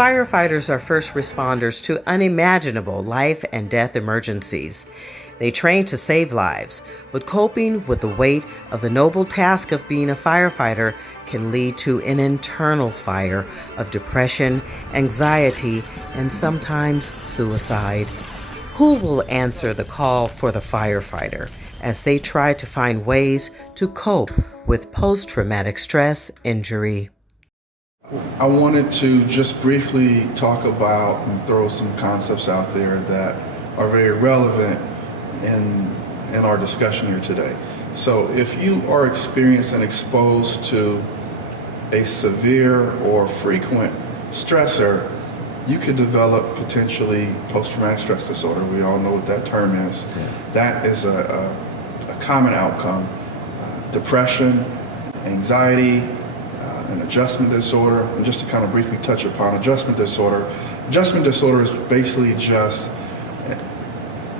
Firefighters are first responders to unimaginable life and death emergencies. They train to save lives, but coping with the weight of the noble task of being a firefighter can lead to an internal fire of depression, anxiety, and sometimes suicide. Who will answer the call for the firefighter as they try to find ways to cope with post-traumatic stress injury? I wanted to just briefly talk about and throw some concepts out there that are very relevant in our discussion here today. So if you are experienced and exposed to a severe or frequent stressor, you could develop potentially post-traumatic stress disorder. We all know what that term is. Yeah. That is a common outcome. Depression, anxiety, an adjustment disorder. And just to kind of briefly touch upon adjustment disorder is basically just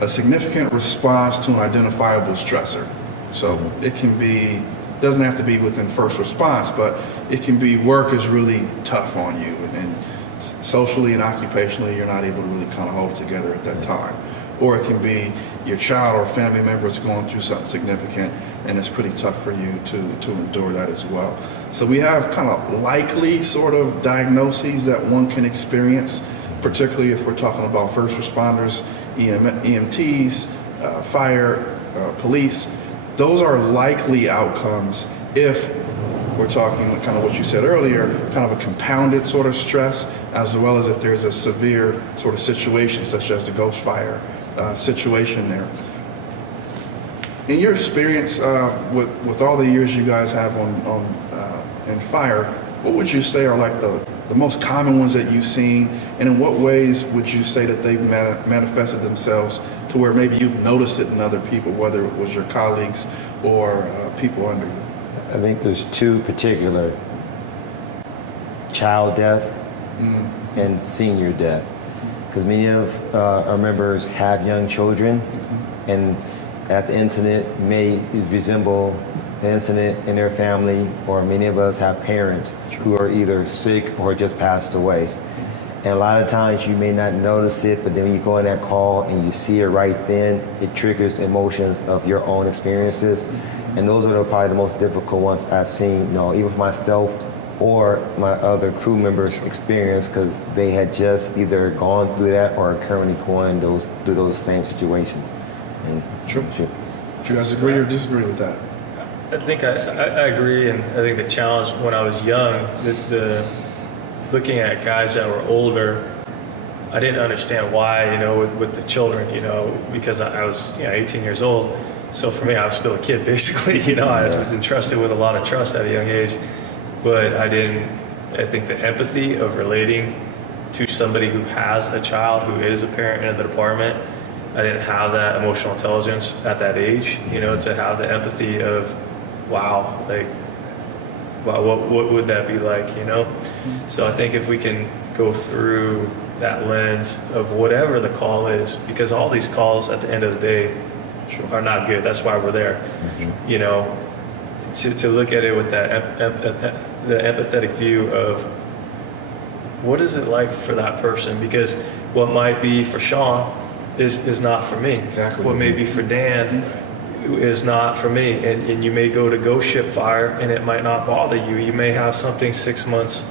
a significant response to an identifiable stressor. So it can be, doesn't have to be within first response, but it can be work is really tough on you, and socially and occupationally you're not able to really kind of hold it together at that time. Or it can be your child or family member is going through something significant and it's pretty tough for you to endure that as well. So we have kind of likely sort of diagnoses that one can experience, particularly if we're talking about first responders, EMTs, fire, police. Those are likely outcomes if we're talking kind of what you said earlier, kind of a compounded sort of stress, as well as if there's a severe sort of situation such as the ghost fire situation there. In your experience with all the years you guys have in fire, what would you say are like the most common ones that you've seen, and in what ways would you say that they've manifested themselves to where maybe you've noticed it in other people, whether it was your colleagues or people under you? I think there's two particular: child death and senior death. Because many of our members have young children, and at the incident may resemble the incident in their family, or many of us have parents who are either sick or just passed away. And a lot of times you may not notice it, but then when you go on that call and you see it right then, it triggers emotions of your own experiences. And those are probably the most difficult ones I've seen, even for myself or my other crew members' experience, because they had just either gone through that or are currently going through those same situations. And Sure. Do you guys agree or disagree with that? I think I agree, and I think the challenge when I was young, the looking at guys that were older, I didn't understand why, with the children, because I was 18 years old. So for me, I was still a kid, basically. I was entrusted with a lot of trust at a young age, but I think the empathy of relating to somebody who has a child, who is a parent in the department, I didn't have that emotional intelligence at that age, to have the empathy of, wow, what would that be like, So I think if we can go through that lens of whatever the call is, because all these calls at the end of the day are not good. That's why we're there, to look at it with that the empathetic view of what is it like for that person, because what might be for Sean is not for me. Exactly. What may be for Dan is not for me, and you may go to Ghost Ship Fire and it might not bother you. You may have something 6 months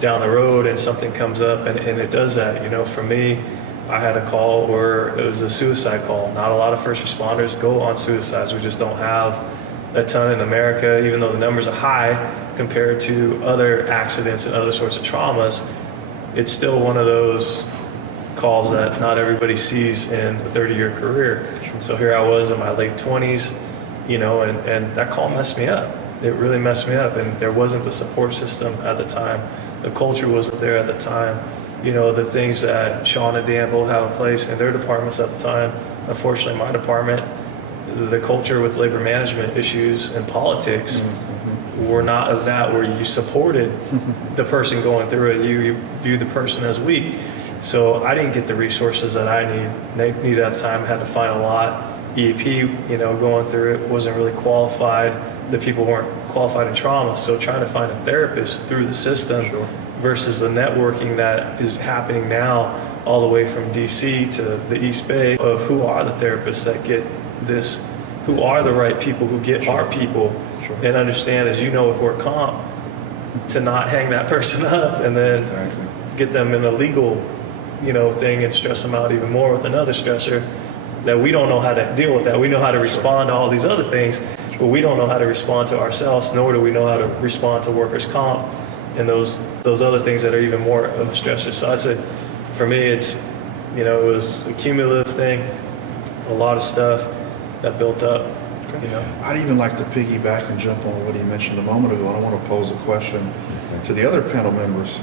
down the road and something comes up and it does that. For me, I had a call where it was a suicide call. Not a lot of first responders go on suicides. We just don't have a ton in America, even though the numbers are high compared to other accidents and other sorts of traumas. It's still one of those calls that not everybody sees in a 30-year career. So here I was in my late 20s, and that call messed me up. It really messed me up, and there wasn't the support system at the time. The culture wasn't there at the time. The things that Sean and Dan both have in place in their departments at the time. Unfortunately, my department, the culture with labor management issues and politics were not of that, where you supported the person going through it. You viewed the person as weak. So I didn't get the resources that I needed at the time. I had to find a lot. EAP, going through it, wasn't really qualified. The people weren't qualified in trauma. So trying to find a therapist through the system versus the networking that is happening now all the way from DC to the East Bay of who are the therapists that get this, who are the right people who get our people, and understand, as you know, with work comp, to not hang that person up and then get them in a legal, thing and stress them out even more with another stressor that we don't know how to deal with that. We know how to respond to all these other things, but we don't know how to respond to ourselves, nor do we know how to respond to workers' comp and those other things that are even more of a stressor. So I'd say, for me, it's, it was a cumulative thing, a lot of stuff that built up. I'd even like to piggyback and jump on what he mentioned a moment ago, and I want to pose a question to the other panel members.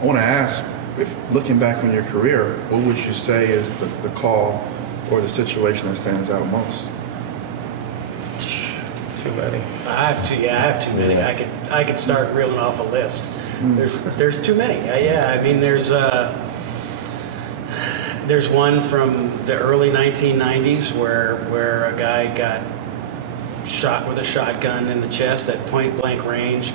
I want to ask, if looking back on your career, what would you say is the call or the situation that stands out most? Too many. I have too many. I could start reeling off a list. There's too many. I mean, there's one from the early 1990s where a guy got shot with a shotgun in the chest at point blank range,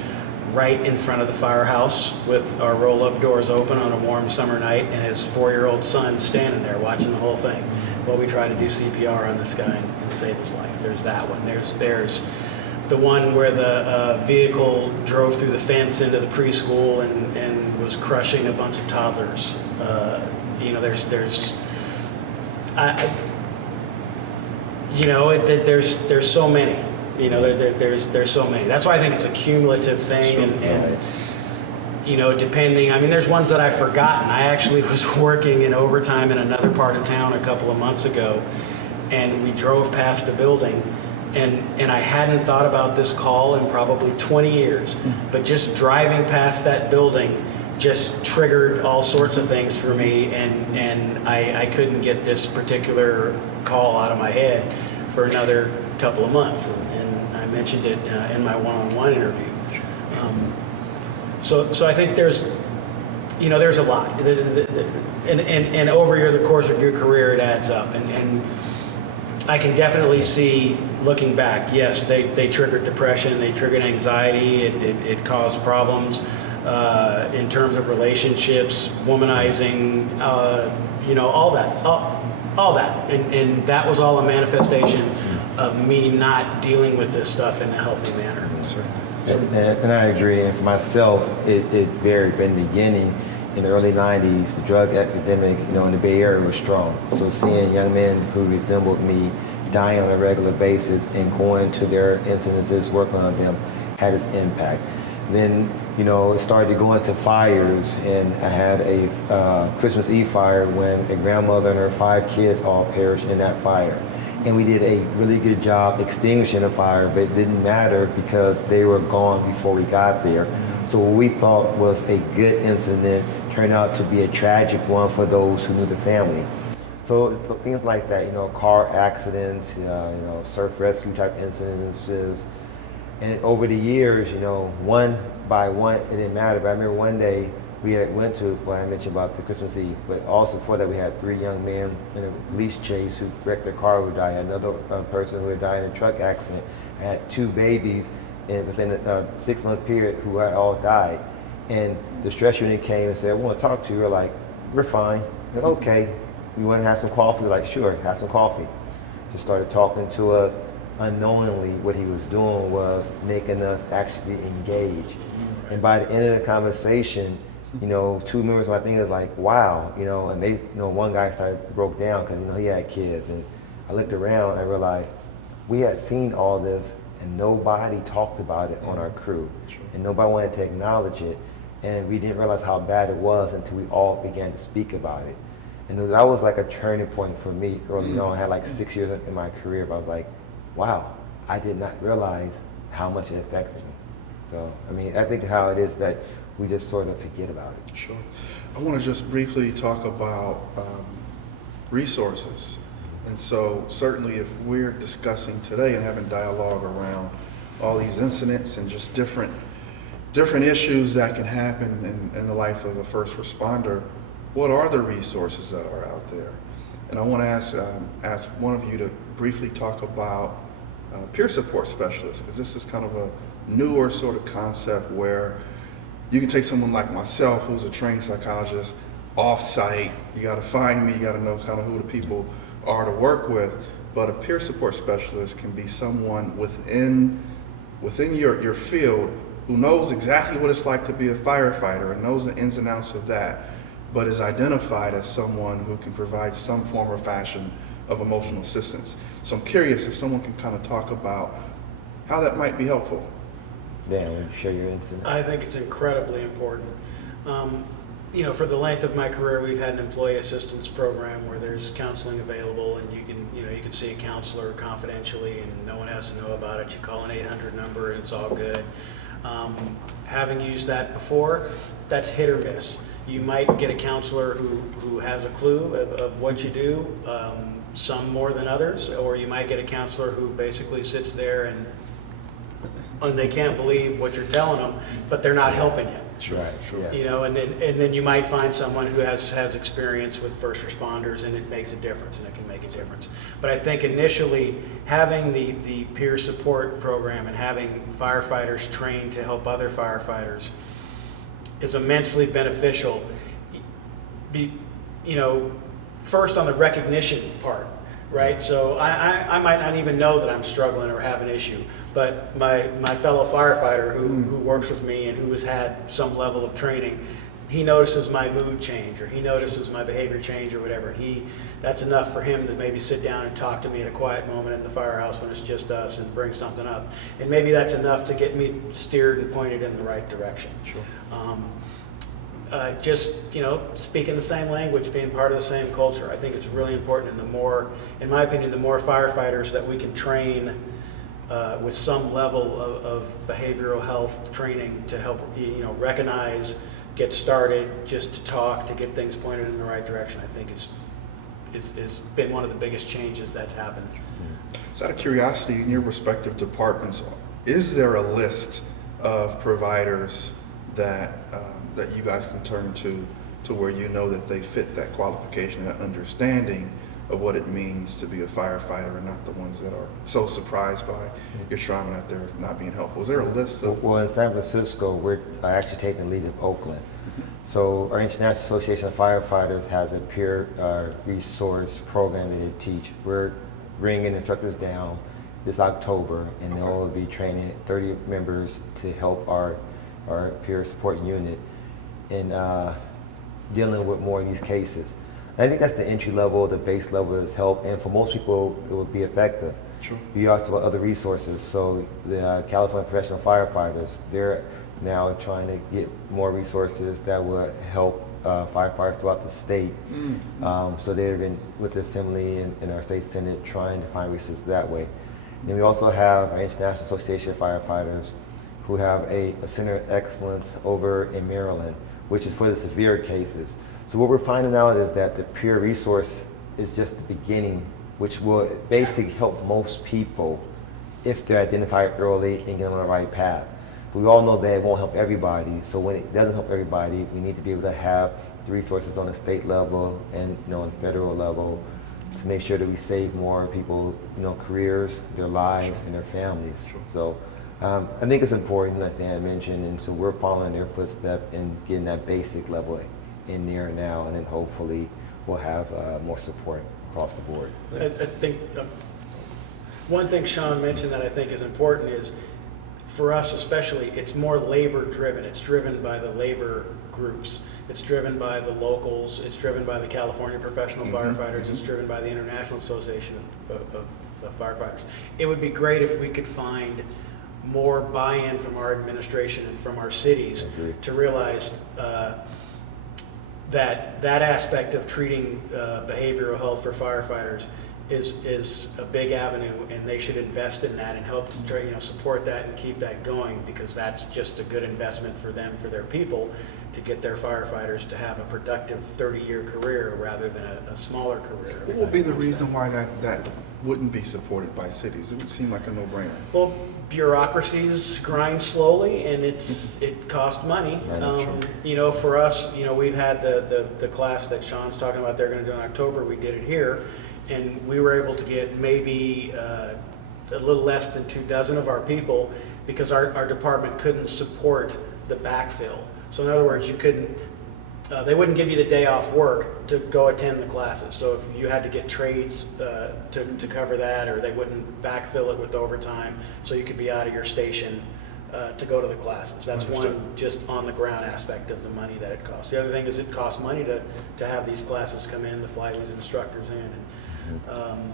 right in front of the firehouse with our roll-up doors open on a warm summer night, and his 4-year-old son standing there watching the whole thing while we tried to do CPR on this guy and save his life. There's that one. There's the one where the vehicle drove through the fence into the preschool and was crushing a bunch of toddlers. There's so many. There's so many. That's why I think it's a cumulative thing, and depending. I mean, there's ones that I've forgotten. I actually was working in overtime in another part of town a couple of months ago, and we drove past a building, and I hadn't thought about this call in probably 20 years, but just driving past that building just triggered all sorts of things for me, and I couldn't get this particular call out of my head for another couple of months, and I mentioned it in my one-on-one interview. So I think there's a lot, and over the course of your career, it adds up, and I can definitely see, looking back, yes, they triggered depression, they triggered anxiety, it caused problems in terms of relationships, womanizing, all that, and that was all a manifestation of me not dealing with this stuff in a healthy manner. And I agree. And for myself, it varied. In the beginning, in the early 90s, the drug epidemic, in the Bay Area was strong. So seeing young men who resembled me dying on a regular basis and going to their incidences, working on them, had its impact. Then, it started to go into fires, and I had a Christmas Eve fire when a grandmother and her 5 kids all perished in that fire. And we did a really good job extinguishing the fire, but it didn't matter because they were gone before we got there. So what we thought was a good incident turned out to be a tragic one for those who knew the family. So things like that, car accidents, surf rescue type incidences. And over the years, one by one, it didn't matter. But I remember one day we went to, I mentioned about the Christmas Eve, but also before that we had 3 young men in a police chase who wrecked their car, who died. Another person who had died in a truck accident. I had 2 babies within a 6-month period who had all died. And the stress unit came and said, "We want to talk to you." We're like, "We're fine." Like, "Okay, you want to have some coffee?" We're like, "Sure, have some coffee." Just started talking to us. Unknowingly, what he was doing was making us actually engage. And by the end of the conversation, 2 members of my thing was like, "Wow," and they, one guy broke down because, he had kids. And I looked around and realized we had seen all this and nobody talked about it on our crew. And nobody wanted to acknowledge it. And we didn't realize how bad it was until we all began to speak about it. And that was like a turning point for me early on. I had like 6 years in my career, but I was like, wow, I did not realize how much it affected me. So, I think how it is that we just sort of forget about it. Sure. I want to just briefly talk about resources. And so certainly if we're discussing today and having dialogue around all these incidents and just different issues that can happen in the life of a first responder, what are the resources that are out there? And I want to ask one of you to briefly talk about peer support specialists, because this is kind of a newer sort of concept where You can take someone like myself, who's a trained psychologist, off-site. You got to find me. You got to know kind of who the people are to work with. But a peer support specialist can be someone within your field who knows exactly what it's like to be a firefighter and knows the ins and outs of that, but is identified as someone who can provide some form or fashion of emotional assistance. So I'm curious if someone can kind of talk about how that might be helpful. Dan, would you share your incident? I think it's incredibly important. For the length of my career, we've had an employee assistance program where there's counseling available, and you can see a counselor confidentially, and no one has to know about it. You call an 800 number, and it's all good. Having used that before, that's hit or miss. You might get a counselor who has a clue of what you do, some more than others, or you might get a counselor who basically sits there and they can't believe what you're telling them, but they're not helping you. Right. Yes. And then you might find someone who has experience with first responders, and it makes a difference, and it can make a difference. But I think initially having the peer support program and having firefighters trained to help other firefighters is immensely beneficial. First on the recognition part, right? So I might not even know that I'm struggling or have an issue, but my fellow firefighter who works with me and who has had some level of training, he notices my mood change, or he notices my behavior change, or whatever. That's enough for him to maybe sit down and talk to me at a quiet moment in the firehouse when it's just us and bring something up. And maybe that's enough to get me steered and pointed in the right direction. Sure. Speaking the same language, being part of the same culture, I think it's really important. And in my opinion, the more firefighters that we can train with some level of behavioral health training to help recognize, get started, just to talk, to get things pointed in the right direction, I think it's been one of the biggest changes that's happened. So out of curiosity, in your respective departments, is there a list of providers that you guys can turn to where you know that they fit that qualification, that understanding of what it means to be a firefighter, and not the ones that are so surprised by your trauma that they're not being helpful? Is there a list of... Well, in San Francisco, we're actually taking the lead of Oakland. So our International Association of Firefighters has a peer resource program that they teach. We're bringing instructors down this October, and they'll be training 30 members to help our peer support unit in dealing with more of these cases. I think that's the entry level, the base level is help, and for most people it would be effective. Sure. You asked about other resources, so the California Professional Firefighters, they're now trying to get more resources that will help firefighters throughout the state. So they've been with the Assembly and our state Senate trying to find resources that way. Then we also have our International Association of Firefighters, who have a Center of Excellence over in Maryland, which is for the severe cases. So what we're finding out is that the peer resource is just the beginning, which will basically help most people if they're identified early and get on the right path. But we all know that it won't help everybody, so when it doesn't help everybody, we need to be able to have the resources on the state level and on the federal level to make sure that we save more people, careers, their lives, and their families. So I think it's important, as Dan mentioned, and so we're following their footsteps and getting that basic level in there now, and then hopefully we'll have more support across the board. I think one thing Sean mentioned that I think is important is, for us especially, it's more labor driven. It's driven by the labor groups. It's driven by the locals. It's driven by the California Professional Firefighters. It's driven by the International Association of Firefighters. It would be great if we could find more buy-in from our administration and from our cities to realize that aspect of treating behavioral health for firefighters is a big avenue, and they should invest in that and help to support that and keep that going, because that's just a good investment for them, for their people, to get their firefighters to have a productive 30-year career rather than a smaller career. What would be the reason why that wouldn't be supported by cities? It would seem like a no-brainer. Well, bureaucracies grind slowly, and it costs money. For us, we've had the class that Sean's talking about they're going to do in October. We did it here, and we were able to get maybe a little less than 24 of our people, because our department couldn't support the backfill. So in other words, you couldn't, they wouldn't give you the day off work to go attend the classes. So if you had to get trades to cover that, or they wouldn't backfill it with overtime, so you could be out of your station to go to the classes. That's Understood. one just on the ground aspect of the money that it costs. The other thing is it costs money to have these classes come in, to fly these instructors in. And,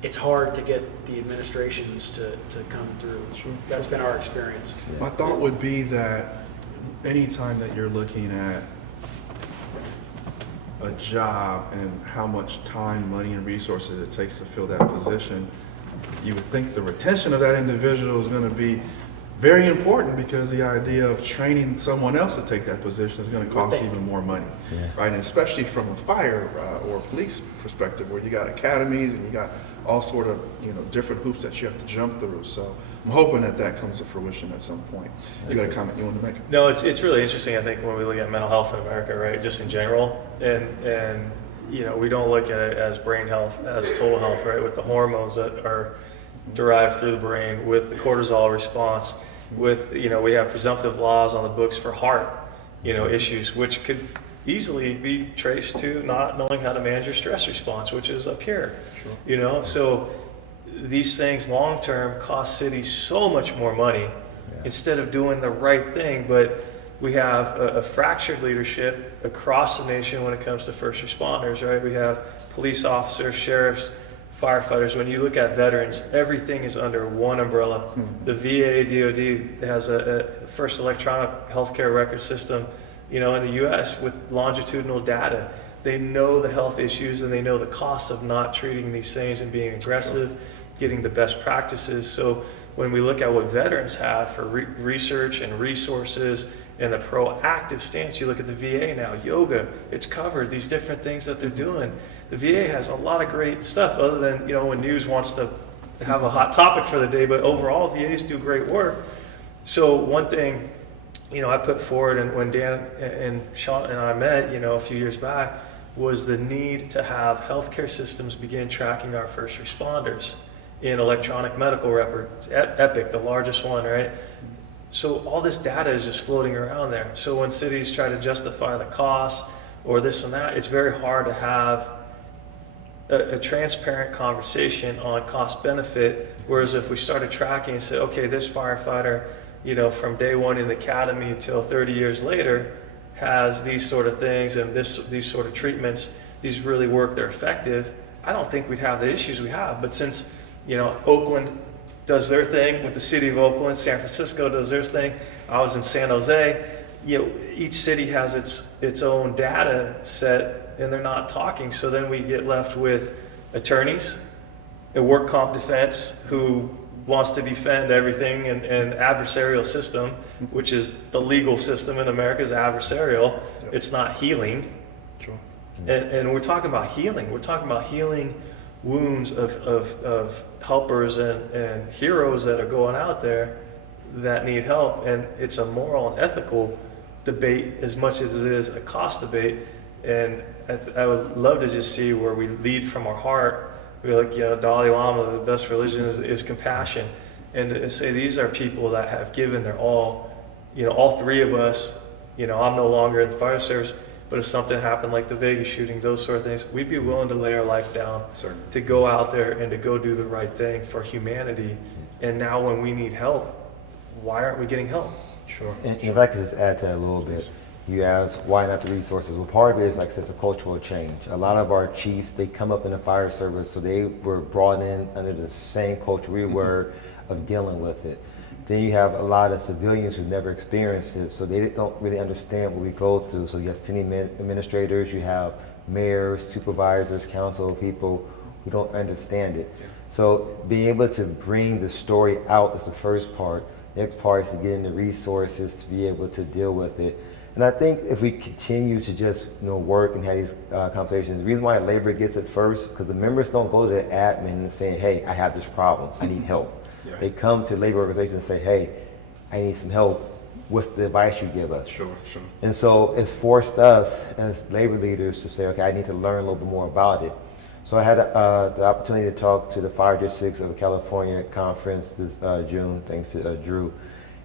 it's hard to get the administrations to come through. Sure. That's been our experience. My thought would be that anytime that you're looking at a job and how much time, money, and resources it takes to fill that position, you would think the retention of that individual is going to be very important, because the idea of training someone else to take that position is going to cost even more money, right? And especially from a fire or police perspective, where you got academies and you got all sort of different hoops that you have to jump through. So I'm hoping that that comes to fruition at some point. You got a comment you want to make? No, it's really interesting, I think, when we look at mental health in America, right, just in general, and we don't look at it as brain health, as total health, right, with the hormones that are derived through the brain, with the cortisol response, with, we have presumptive laws on the books for heart, issues, which could easily be traced to not knowing how to manage your stress response, which is up here. Sure. So these things long term cost cities so much more money instead of doing the right thing. But we have a fractured leadership across the nation when it comes to first responders, right? We have police officers, sheriffs, firefighters. When you look at veterans, everything is under one umbrella. Mm-hmm. The VA, DOD has a first electronic healthcare record system, in the U.S. with longitudinal data. They know the health issues and they know the cost of not treating these things and being aggressive, getting the best practices. So when we look at what veterans have for research and resources and the proactive stance, you look at the VA now, yoga, it's covered, these different things that they're doing. The VA has a lot of great stuff, other than, when news wants to have a hot topic for the day, but overall VAs do great work. So one thing, I put forward, and when Dan and Sean and I met, a few years back, was the need to have healthcare systems begin tracking our first responders in electronic medical records. Epic, the largest one, right? So all this data is just floating around there. So when cities try to justify the cost or this and that, it's very hard to have a transparent conversation on cost benefit. Whereas if we started tracking and say, okay, this firefighter, from day one in the academy till 30 years later has these sort of things and these sort of treatments, these really work, they're effective, I don't think we'd have the issues we have. But since, Oakland does their thing with the city of Oakland, San Francisco does their thing, I was in San Jose, each city has its own data set and they're not talking. So then we get left with attorneys, a work comp defense who wants to defend everything, and adversarial system, which is the legal system in America, is adversarial. Yep. It's not healing. Sure. And we're talking about healing. We're talking about healing wounds of helpers and heroes that are going out there that need help. And it's a moral and ethical debate as much as it is a cost debate. And I would love to just see where we lead from our heart. We're like, Dalai Lama, the best religion is compassion. And to say these are people that have given their all, all three of us, I'm no longer in the fire service, but if something happened like the Vegas shooting, those sort of things, we'd be willing to lay our life down to go out there and to go do the right thing for humanity. And now when we need help, why aren't we getting help? Sure. And if I could just add to that a little bit. You asked why not the resources? Well, part of it is, like I said, it's a cultural change. A lot of our chiefs, they come up in the fire service, so they were brought in under the same culture we were of dealing with it. Then you have a lot of civilians who've never experienced it, so they don't really understand what we go through. So you have city administrators, you have mayors, supervisors, council people who don't understand it. So being able to bring the story out is the first part. The next part is to get in the resources to be able to deal with it. And I think if we continue to just work and have these conversations, the reason why labor gets it first, because the members don't go to the admin and say, hey, I have this problem, I need help. Yeah. They come to labor organizations and say, hey, I need some help. What's the advice you give us? Sure. And so it's forced us as labor leaders to say, okay, I need to learn a little bit more about it. So I had the opportunity to talk to the Fire Districts of California conference this June, thanks to Drew.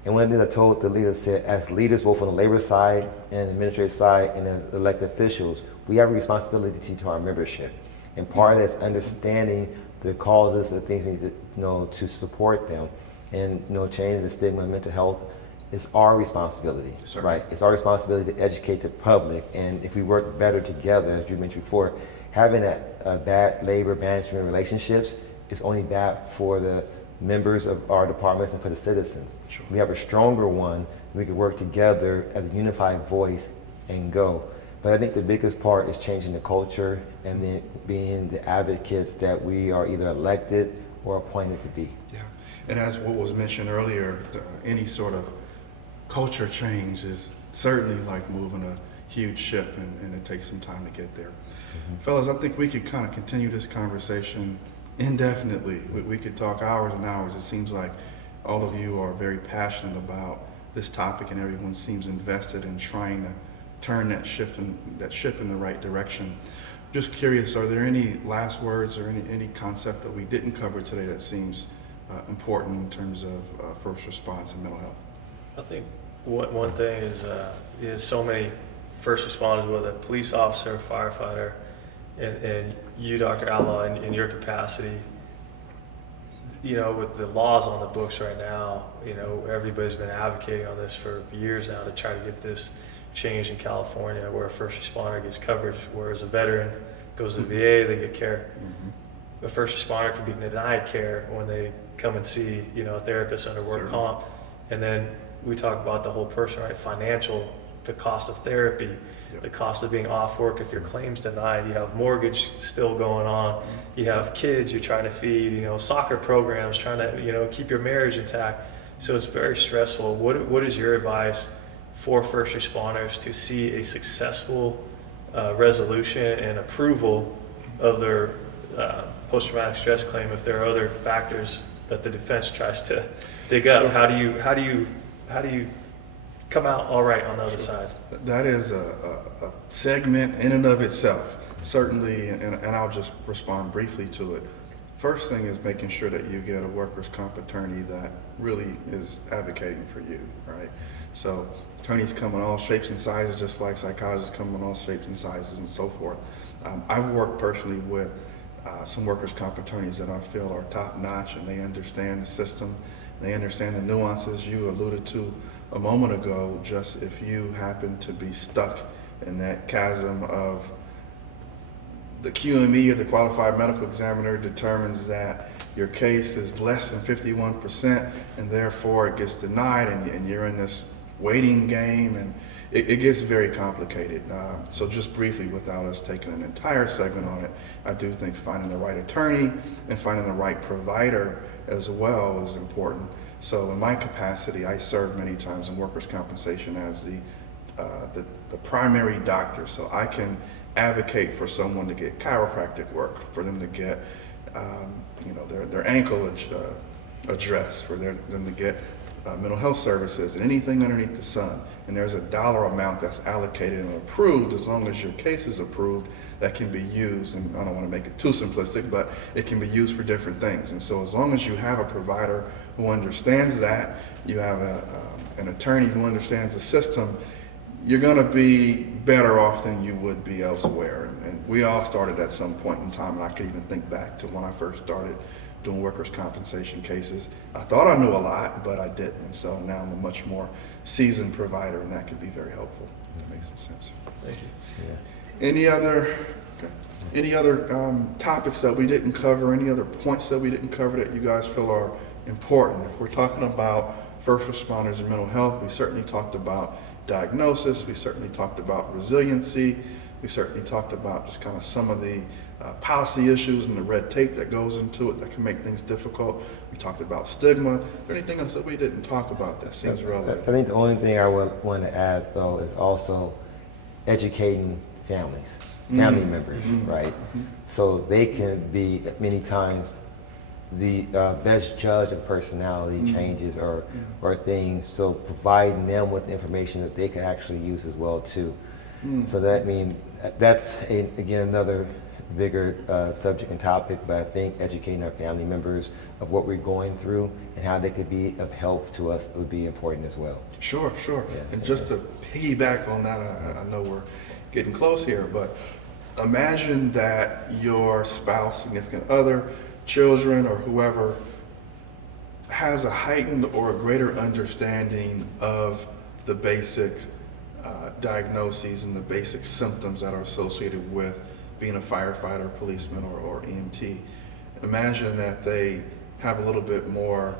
And one of the things I told the leaders, said, as leaders, both on the labor side and the administrative side and as elected officials, we have a responsibility to our membership. And part of that is understanding the causes, the things we need to know to support them. And changing the stigma of mental health is our responsibility, right? It's our responsibility to educate the public. And if we work better together, as you mentioned before, having that bad labor management relationships is only bad for the members of our departments and for the citizens. Sure. We have a stronger one, we could work together as a unified voice and go. But I think the biggest part is changing the culture and then being the advocates that we are either elected or appointed to be. Yeah, and as what was mentioned earlier, any sort of culture change is certainly like moving a huge ship, and it takes some time to get there. Fellas, I think we could kind of continue this conversation indefinitely. We could talk hours and hours. It seems like all of you are very passionate about this topic, and everyone seems invested in trying to turn that ship in the right direction. Just curious, are there any last words or any concept that we didn't cover today that seems important in terms of first response and mental health? I think one thing is so many first responders, whether a police officer, firefighter, and you, Dr. Outlaw, in your capacity, with the laws on the books right now, everybody's been advocating on this for years now to try to get this change in California, where a first responder gets coverage, whereas a veteran goes to the VA, they get care. A first responder can be denied care when they come and see, a therapist under work comp. And then we talk about the whole person, right? Financial, the cost of therapy, the cost of being off work if your claim's denied, you have mortgage still going on, you have kids you're trying to feed, soccer programs, trying to, keep your marriage intact. So it's very stressful. What is your advice for first responders to see a successful resolution and approval of their post-traumatic stress claim if there are other factors that the defense tries to dig up? How do you come out all right on the other side? That is a segment in and of itself, certainly, and I'll just respond briefly to it. First thing is making sure that you get a workers' comp attorney that really is advocating for you, right? So attorneys come in all shapes and sizes, just like psychologists come in all shapes and sizes and so forth. I've worked personally with some workers' comp attorneys that I feel are top notch, and they understand the system, they understand the nuances you alluded to a moment ago. Just if you happen to be stuck in that chasm of the QME, or the qualified medical examiner, determines that your case is less than 51% and therefore it gets denied, and you're in this waiting game, and it gets very complicated. So just briefly, without us taking an entire segment on it, I do think finding the right attorney and finding the right provider as well is important. So in my capacity, I serve many times in workers' compensation as the primary doctor. So I can advocate for someone to get chiropractic work, for them to get their ankle addressed, for them to get mental health services, and anything underneath the sun. And there's a dollar amount that's allocated and approved. As long as your case is approved, that can be used, and I don't want to make it too simplistic, but it can be used for different things. And so as long as you have a provider who understands that, you have an attorney who understands the system, you're going to be better off than you would be elsewhere. And we all started at some point in time, and I could even think back to when I first started doing workers' compensation cases. I thought I knew a lot, but I didn't. And so now I'm a much more seasoned provider, and that can be very helpful. That makes some sense. Thank you. Yeah. Any other topics that we didn't cover? Any other points that we didn't cover that you guys feel are important? If we're talking about first responders and mental health, we certainly talked about diagnosis. We certainly talked about resiliency. We certainly talked about just kind of some of the policy issues and the red tape that goes into it that can make things difficult. We talked about stigma. Is there anything else that we didn't talk about that seems relevant? I think the only thing I would want to add, though, is also educating families, family members, right? So they can be, many times, the best judge of personality changes or things. So providing them with information that they can actually use as well, too. So that means that's, again, another bigger subject and topic, but I think educating our family members of what we're going through and how they could be of help to us would be important as well. Sure. Yeah, And just to piggyback on that, I know we're getting close here, but imagine that your spouse, significant other, children, or whoever has a heightened or a greater understanding of the basic diagnoses and the basic symptoms that are associated with being a firefighter, policeman, or EMT. Imagine that they have a little bit more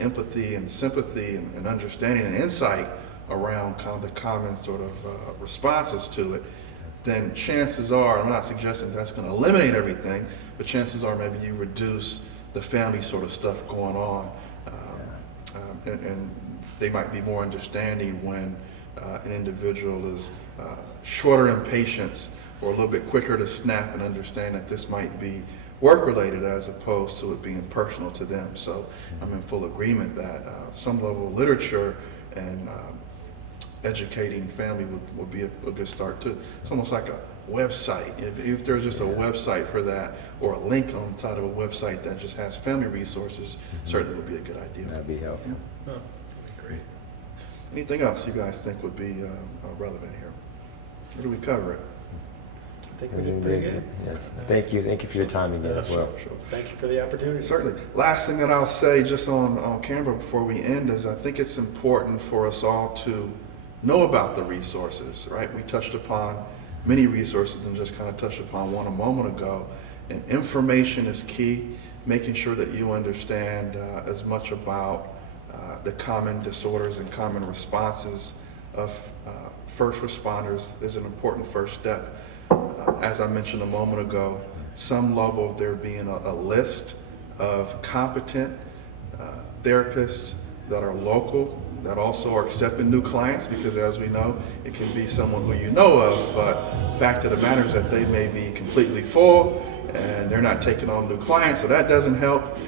empathy and sympathy and understanding and insight around kind of the common sort of responses to it. Then chances are, I'm not suggesting that's going to eliminate everything, but chances are maybe you reduce the family sort of stuff going on, and they might be more understanding when an individual is shorter in patience or a little bit quicker to snap and understand that this might be work-related as opposed to it being personal to them. So I'm in full agreement that some level of literature and educating family would be a good start too. It's almost like a website. If there's just a website for that, or a link on the side of a website that just has family resources, certainly would be a good idea. That'd be helpful. Oh, great. Anything else you guys think would be relevant here? Or do we cover it? I think we did pretty good. Yes. Thank you for your time again as well. Sure. Thank you for the opportunity. Certainly. Last thing that I'll say just on camera before we end is I think it's important for us all to know about the resources, right? We touched upon many resources and just kind of touched upon one a moment ago. And information is key, making sure that you understand as much about the common disorders and common responses of first responders is an important first step. As I mentioned a moment ago, some level of there being a list of competent therapists that are local, that also are accepting new clients, because as we know, it can be someone who you know of, but the fact of the matter is that they may be completely full and they're not taking on new clients, so that doesn't help.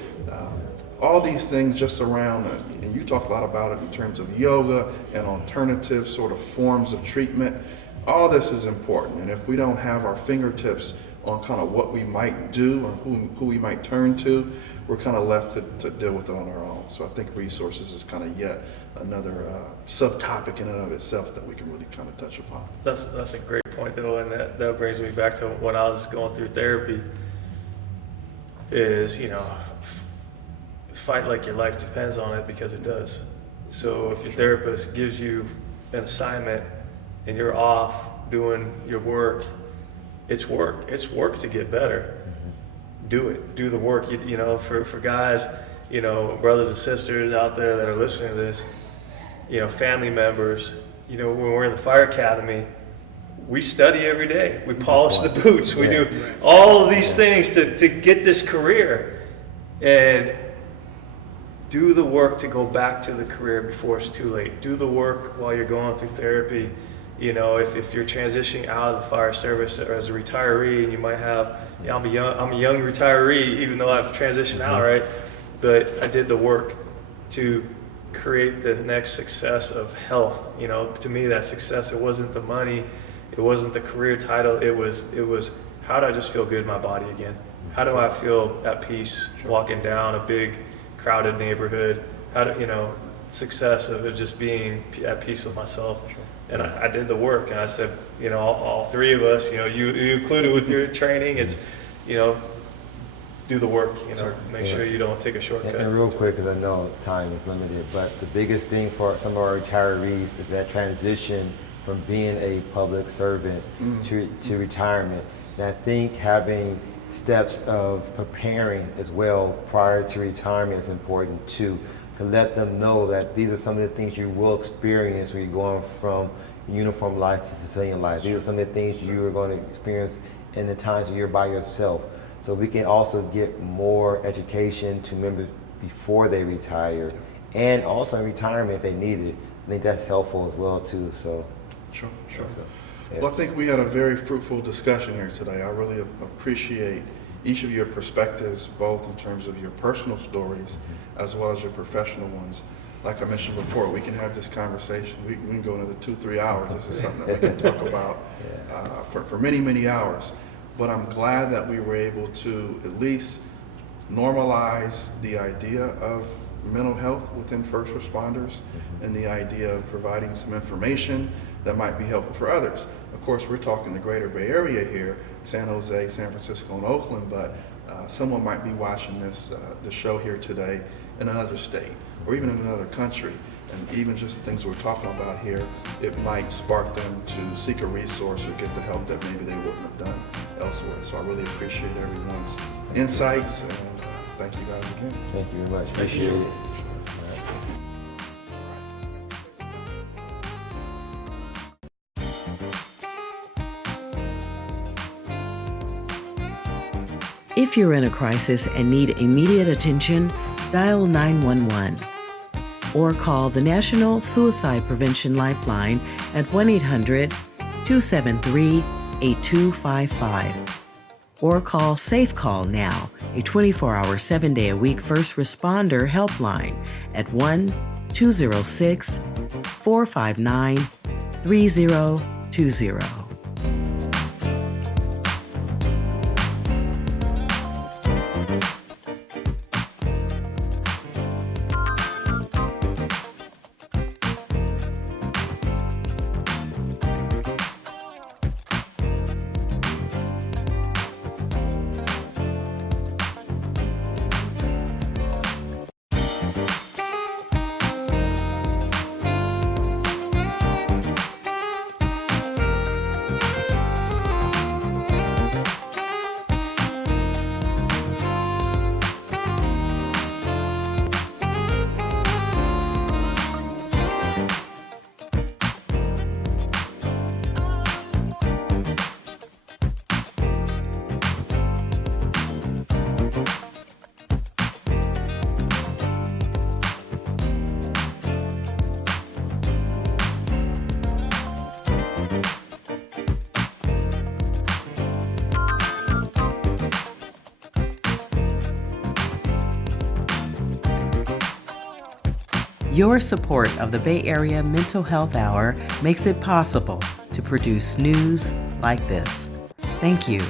All these things just around, and you talk a lot about it in terms of yoga and alternative sort of forms of treatment. All this is important, and if we don't have our fingertips on kind of what we might do or who we might turn to, we're kind of left to deal with it on our own. So I think resources is kind of yet another subtopic in and of itself that we can really kind of touch upon. That's a great point, though, and that brings me back to when I was going through therapy. Is fight like your life depends on it, because it does. So if your therapist gives you an assignment and you're off doing your work, it's work. It's work to get better. Do it. Do the work. For guys, brothers and sisters out there that are listening to this, family members, when we're in the fire academy, we study every day. We polish the boots. We do all of these things to get this career. And do the work to go back to the career before it's too late. Do the work while you're going through therapy. If you're transitioning out of the fire service or as a retiree, and you might have, I'm a young retiree, even though I've transitioned out, right? But I did the work to create the next success of health. To me, that success, it wasn't the money, it wasn't the career title, it was how do I just feel good in my body again? How do I feel at peace walking down a big crowded neighborhood? Success of it just being at peace with myself. And I did the work, and I said, all three of us, you included with your training, it's, do the work, make sure you don't take a shortcut. And real quick, because I know time is limited, but the biggest thing for some of our retirees is that transition from being a public servant to retirement. And I think having steps of preparing as well prior to retirement is important too, to let them know that these are some of the things you will experience when you're going from uniform life to civilian life. These are some of the things you are going to experience in the times when you're by yourself. So we can also get more education to members before they retire, and also in retirement if they need it. I think that's helpful as well too. So Sure. yeah. Well, I think we had a very fruitful discussion here today. I really appreciate each of your perspectives, both in terms of your personal stories as well as your professional ones. Like I mentioned before, we can have this conversation. We can go another 2-3 hours. This is something that we can talk about for many, many hours. but I'm glad that we were able to at least normalize the idea of mental health within first responders and the idea of providing some information that might be helpful for others. Of course, we're talking the greater Bay Area here, San Jose, San Francisco, and Oakland, but someone might be watching the show here today in another state or even in another country. And even just the things we're talking about here, it might spark them to seek a resource or get the help that maybe they wouldn't have done elsewhere. So I really appreciate everyone's insights, and thank you guys again. Thank you very much. Appreciate it. If you're in a crisis and need immediate attention, dial 911 or call the National Suicide Prevention Lifeline at 1-800-273-8255. Or call Safe Call Now, a 24-hour, 7-day-a-week first responder helpline at 1-206-459-3020. Your support of the Bay Area Mental Health Hour makes it possible to produce news like this. Thank you.